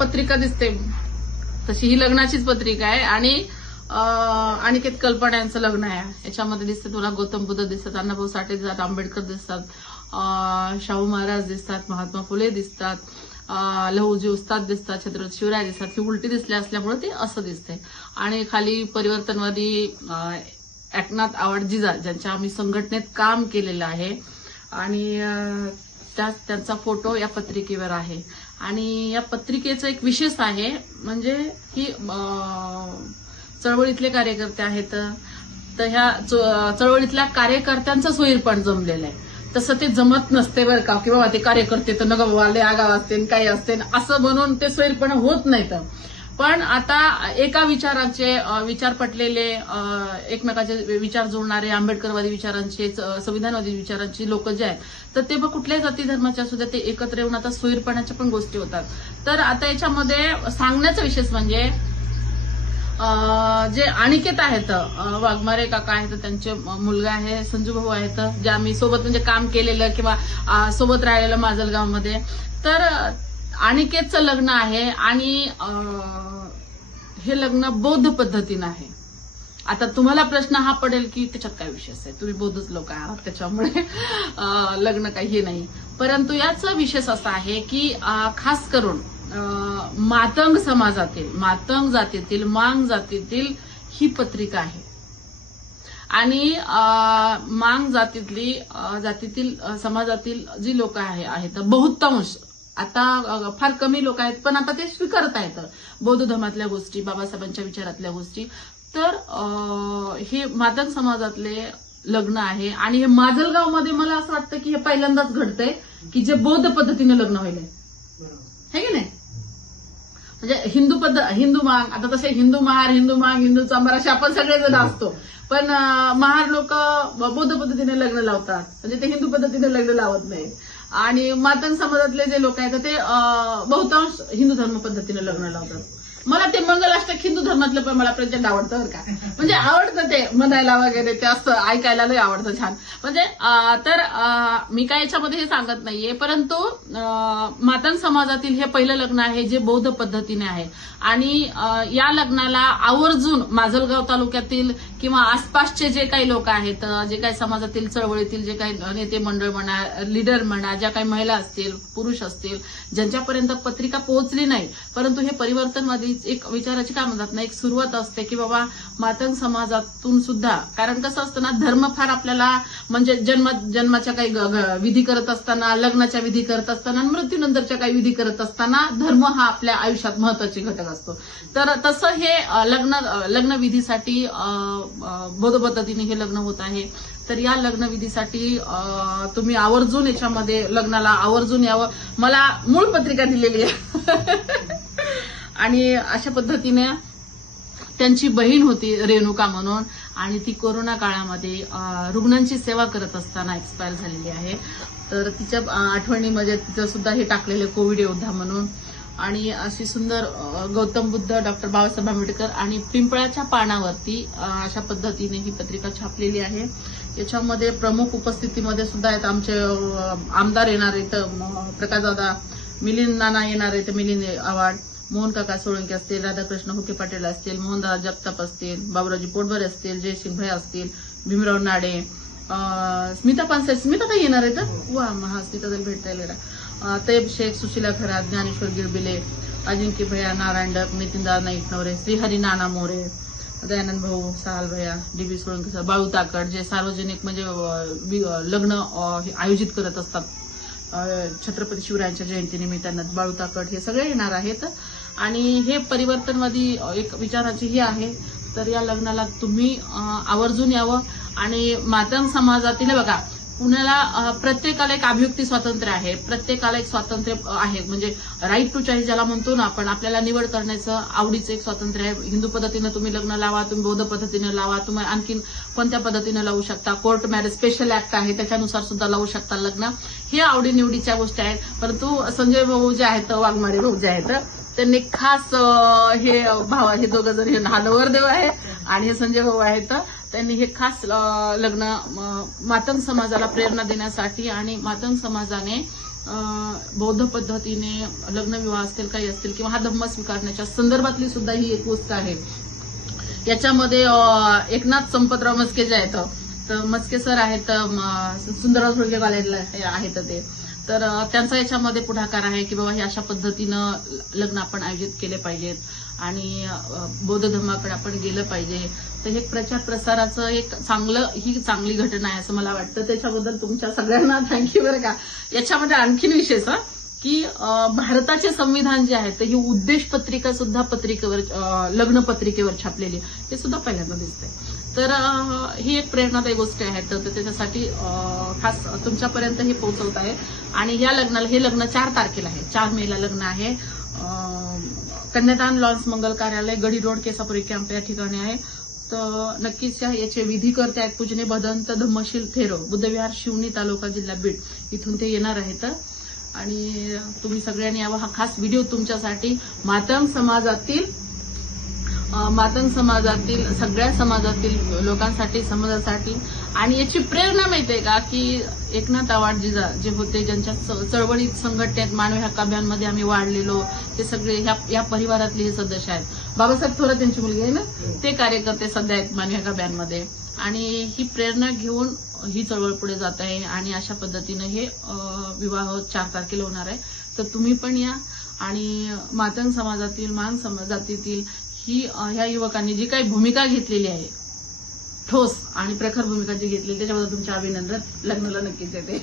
पत्रिका दिसते तशी ही लग्नाचीच पत्रिका आहे आणि अनिकेत कल्पना यांचं लग्न आहे. याच्यामध्ये दिसते तुला गौतम बुद्ध दिसतात, अण्णाभाऊ साठे दिसतात, आंबेडकर दिसतात, शाहू महाराज दिसतात, महात्मा फुले दिसतात, लहुजी उस्ताद दिसतात, छत्रपती शिवराय दिसतात. ही उलटी दिसली असल्यामुळे ते असं दिसते. आणि खाली परिवर्तनवादी एकनाथ आवडजीजा ज्यांच्या आम्ही संघटनेत काम केलेलं आहे आणि त्यांचा फोटो या पत्रिकेवर आहे. आणि या पत्रिकेचं एक विशेष आहे म्हणजे की चळवळीतले कार्यकर्ते आहेत तर ह्या चळवळीतल्या कार्यकर्त्यांचं सोयीरपण जमलेलं आहे. तसं ते जमत नसते बरं का, की बाबा ते कार्यकर्ते तर नगवाले आगाव असते काही असते असं म्हणून ते सोयीरपण होत नाहीत. पण आता एका विचार पटलेले एकमेकाचे विचार जोडणारे आंबेडकरवादी विचारांचे संविधानवादी विचारांची लोक जे आहेत तर ते मग कुठल्याही जाती धर्माच्या सुद्धा ते एकत्र येऊन आता सोयीरपणाच्या पण गोष्टी होतात. तर आता याच्यामध्ये सांगण्याचा विशेष म्हणजे जे अनिकेत आहेत वाघमारे काका आहेत त्यांचे मुलगा आहे संजू भाऊ आहेत जे आम्ही सोबत म्हणजे काम केलेलं किंवा सोबत राहिलेलं माजलगावमध्ये. तर अनिकेतचं लग्न आहे आणि हे लग्न बौद्ध पद्धतीनं आहे. आता तुम्हाला प्रश्न हा पडेल की त्याच्यात काय विशेष आहे, तुम्ही बौद्धच लोक आहात त्याच्यामुळे लग्न काही नाही. परंतु याचा विशेष असा आहे की खास करून मातंग समाजातील मातंग जातीतील मांग जातीतील ही पत्रिका आहे. आणि मांग जातीतील समाजातील जी लोक आहेत बहुतांश आता फार कमी लोक आहेत पण आता ते स्वीकारत आहेत बौद्ध धर्मातल्या गोष्टी बाबासाहेबांच्या विचारातल्या गोष्टी. तर हे मातंग समाजातले लग्न आहे आणि हे माजलगावमध्ये मला असं वाटतं की हे पहिल्यांदाच घडतंय की जे बौद्ध पद्धतीने लग्न व्हायलंय है की नाही. म्हणजे हिंदू मांग आता तसे हिंदू महार हिंदू मांग हिंदू चांबार असे आपण सगळेजण असतो पण महार लोक बौद्ध पद्धतीने लग्न लावतात म्हणजे ते हिंदू पद्धतीने लग्न लावत नाही. आणि मातंग समाजातले जे लोक आहेत ते बहुतांश हिंदू धर्म पद्धतीने लग्न लावतात. मला ते मंगलाष्टक हिंदू धर्मातलं पण मला प्रचंड आवडतं बरं का, म्हणजे आवडतं ते म्हणायला वगैरे ते असं ऐकायला लय आवडतं छान. म्हणजे तर मी काय याच्यामध्ये हे सांगत नाहीये परंतु मातंग समाजातील हे पहिलं लग्न आहे जे बौद्ध पद्धतीने आहे. आणि या लग्नाला आवर्जून माजलगाव तालुक्यातील किंवा आसपासचे जे काही लोक आहेत जे काही समाजातील चळवळीतील जे काही नेते मंडळ म्हणा लीडर म्हणा ज्या काही महिला असतील पुरुष असतील ज्यांच्यापर्यंत पत्रिका पोहोचली नाही परंतु हे परिवर्तनवादी एक विचाराची काय म्हणतात ना एक सुरुवात असते की बाबा मातंग समाजातून सुद्धा कारण कसं असतं ना धर्म फार आपल्याला म्हणजे जन्माच्या काही विधी करत असताना लग्नाच्या विधी करत असताना मृत्यूनंतरच्या काही विधी करत असताना धर्म हा आपल्या आयुष्यात महत्वाचे घटक असतो. तर तसं हे लग्न विधीसाठी बौद्ध पद्धतीने हे लग्न होत आहे. तर या लग्नविधीसाठी तुम्ही आवर्जून याच्यामध्ये लग्नाला आवर्जून यावं. मला मूळ पत्रिका दिलेली आहे आणि अशा पद्धतीने त्यांची बहीण होती रेणुका म्हणून आणि ती कोरोना काळामध्ये रुग्णांची सेवा करत असताना एक्सपायर झालेली आहे. तर तिच्या आठवणीमध्ये तिचं सुद्धा हे टाकलेलं कोविड योद्धा म्हणून. आणि अशी सुंदर गौतम बुद्ध डॉक्टर बाबासाहेब आंबेडकर आणि पिंपळाच्या पानावरती अशा पद्धतीने ही पत्रिका छापलेली आहे. याच्यामध्ये प्रमुख उपस्थितीमध्ये सुद्धा आहेत आमचे आमदार येणार आहेत प्रकाशदादा मिलिंद नाना येणार आहेत मिलिंद आव्हाड मोहन काका सोळंके असतील राधाकृष्ण हुके पाटील असतील मोहनदास जगताप असतील बाबुराजी पोटभरे असतील जयसिंग भैया असतील भीमराव नाडे स्मिता पानसरे स्मिता काही येणार आहेत वा महा स्मिताताई भेटायला तैयब शेख सुशीला खरात ज्ञानेश्वर गिरबिले अजिंक्य भैया नारायण डक नितीनदार नाईक नवरे श्रीहरी नाना मोरे दयानंद भाऊ सहाल भैया डीबी सोळंके बाळू ताकड जे सार्वजनिक म्हणजे लग्न आयोजित करत असतात छत्रपती शिवरायांच्या जयंतीनिमित्तानं बाळू ताकड हे सगळे येणार आहेत. आणि हे परिवर्तनवादी एक विचाराची ही आहे. तर या लग्नाला तुम्ही आवर्जून यावं. आणि मातंग समाजातील बघा पुण्याला प्रत्येकाला एक अभिव्यक्ती स्वातंत्र्य आहे प्रत्येकाला एक स्वातंत्र्य आहे म्हणजे राईट टू चॉईस ज्याला म्हणतो ना आपण आपल्याला निवड करण्याचं आवडीचं एक स्वातंत्र्य आहे. हिंदू पद्धतीनं तुम्ही लग्न लावा तुम्ही बौद्ध पद्धतीनं लावा तुम्ही आणखीन कोणत्या पद्धतीनं लावू शकता कोर्ट मॅरेज स्पेशल ऍक्ट आहे त्याच्यानुसार सुद्धा लावू शकता लग्न. हे आवडीनिवडीच्या गोष्टी आहेत. परंतु संजय भाऊ जे आहेत वाघमारे भाऊ जे आहेत त्यांनी खास हे भाव हे दोघं जण हा नवरदेव आहे आणि हे संजय भाऊ आहेत त्यांनी हे खास लग्न मातंग समाजाला प्रेरणा देण्यासाठी आणि मातंग समाजाने बौद्ध पद्धतीने लग्नविवाह असतील काही असतील किंवा हा धम्म स्वीकारण्याच्या संदर्भातली सुद्धा ही एक गोष्ट आहे. याच्यामध्ये एकनाथ संपतराव मस्के जे आहेत तर मस्के सर आहेत सुंदरराव धुळगे कॉलेजला आहेत ते, तर त्यांचा याच्यामध्ये पुढाकार आहे की बाबा हे अशा पद्धतीनं लग्न आपण आयोजित केले पाहिजेत आणि बौद्ध धर्माकडे आपण गेलं पाहिजे. तर हे प्रचार प्रसाराचं एक ही चांगली घटना आहे असं मला वाटतं. त्याच्याबद्दल तुमच्या सगळ्यांना थँक्यू बरं का. याच्यामध्ये आणखीन विशेष की भारताचे संविधान जे आहे तर ही उद्देश पत्रिका सुद्धा लग्न पत्रिकेवर छापलेली हे सुद्धा पहिल्यांदा दिसतंय. तर ही एक प्रेरणादायी गोष्ट आहे. तर त्याच्यासाठी खास तुमच्यापर्यंत हे पोहोचवत आहे. आणि या लग्नाला हे लग्न 4 तारखेला आहे, 4 मेला लग्न आहे. कन्यादान लॉन्स मंगल कार्यालय गडी रोड केसापुरी कॅम्प या ठिकाणी आहे. तर नक्कीच याचे विधिकर्ते आहेत पूजने भदंत धम्मशील थेरो बुद्धविहार शिवनी तालुका जिल्हा बीड इथून ते येणार आहेत. आणि तुम्ही सगळ्यांनी यावा हा खास व्हिडिओ तुमच्यासाठी मातंग समाजातील सगळ्या समाजातील लोकांसाठी समाजासाठी. आणि याची प्रेरणा माहितीये का की एकनाथ आवाड जे होते ज्यांच्या चळवळीत संघटनेत मानवी हक्क अभियानमध्ये आम्ही वाढलेलो ते सगळे या परिवारातले हे सदस्य आहेत. बाबासाहेब थोरात त्यांची मुलगी आहे ना, ते कार्यकर्ते सध्या आहेत मानवी हक्क अभियानमध्ये. आणि ही प्रेरणा घेऊन ही चळवळ पुढे जात आहे आणि अशा पद्धतीनं हे विवाह 4 तारखेला होणार आहे. तर तुम्ही पण या. आणि मातंग समाजातील मान समाजातील ह्या युवकांनी जी काही भूमिका घेतलेली आहे ठोस आणि प्रखर भूमिका जी घेतलेली त्याच्याबद्दल तुमचे अभिनंदन. लग्नाला नक्कीच येते.